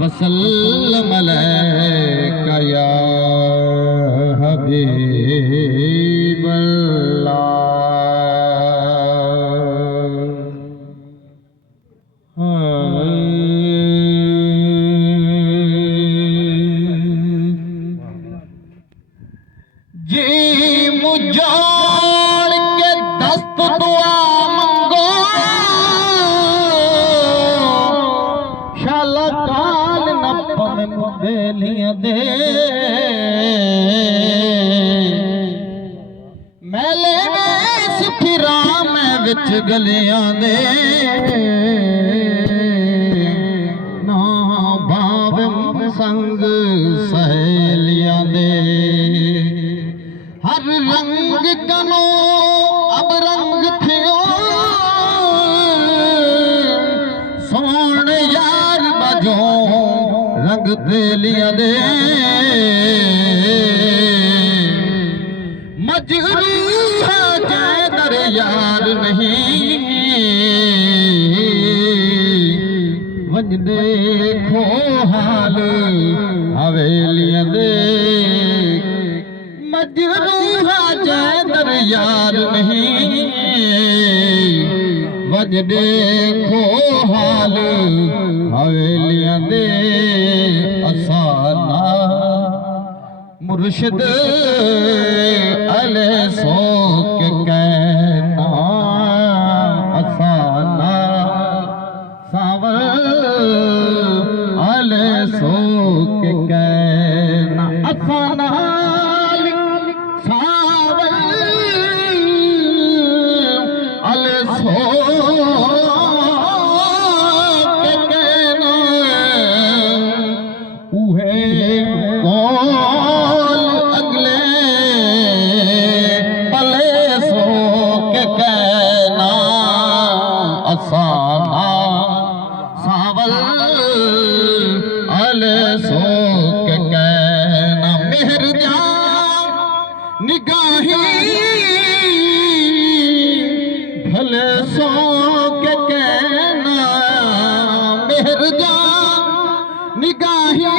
वसल्लम अलैका या हबीब जी मुझाड़ के दस्त दुआ मंगो शाला काल न पवे मुदेलियां दे मेले में सुखिरा में विच गलियां दे ना भावे संग सहेलियां दे हर रंग कनो अब रंग थियो सोने यार बजो रंग तेलिया दे मजरूह है दर यार नहीं वज देखो हाल हवेलिया दे मजरूह जैदर यार नहीं वज देखो हाल हवेलियां दे असाना मुर्शिद अले सो के कहना असाना सावर अले सो के कहना असाना सावल अल सो के कहना मेहर जा निगाही भले सो के कहना मेहर जा निगाही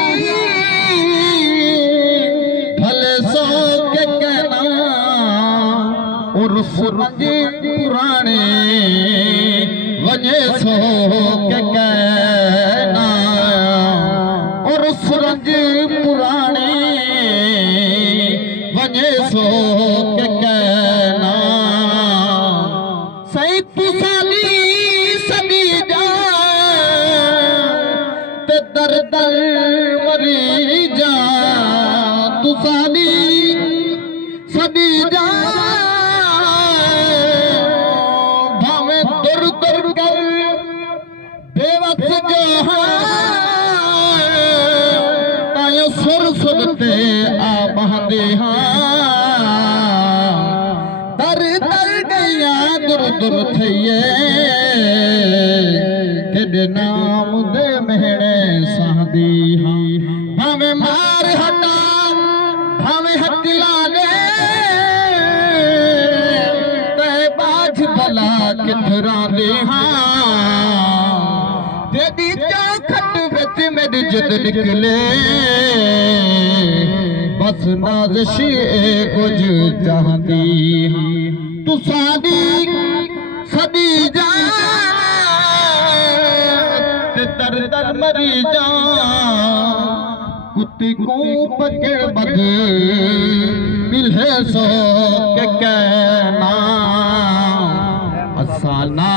भले सो के कहना और सूरज पुराने वजे सो के कहना और सूरज पुराने वजे सो के कहना सही तुसानी सदी जा ते दर दर मरी जा तुसानी सदी जा सुर सुनते आबादे हाँ दर दर गया दुर दुर थिए तेरे नाम दे मेहणे सादी हाँ भावे मार हटा भावे हटिला दे ते बाज भला किथरा दे हाँ तेरी चौखट विच मेरी जिद निकले बस नाज़शी कुछ चाहती तू सादी सदी जा दर दर मरी जा कुत्ती को पकड़ बद मिले सो के कहना असाना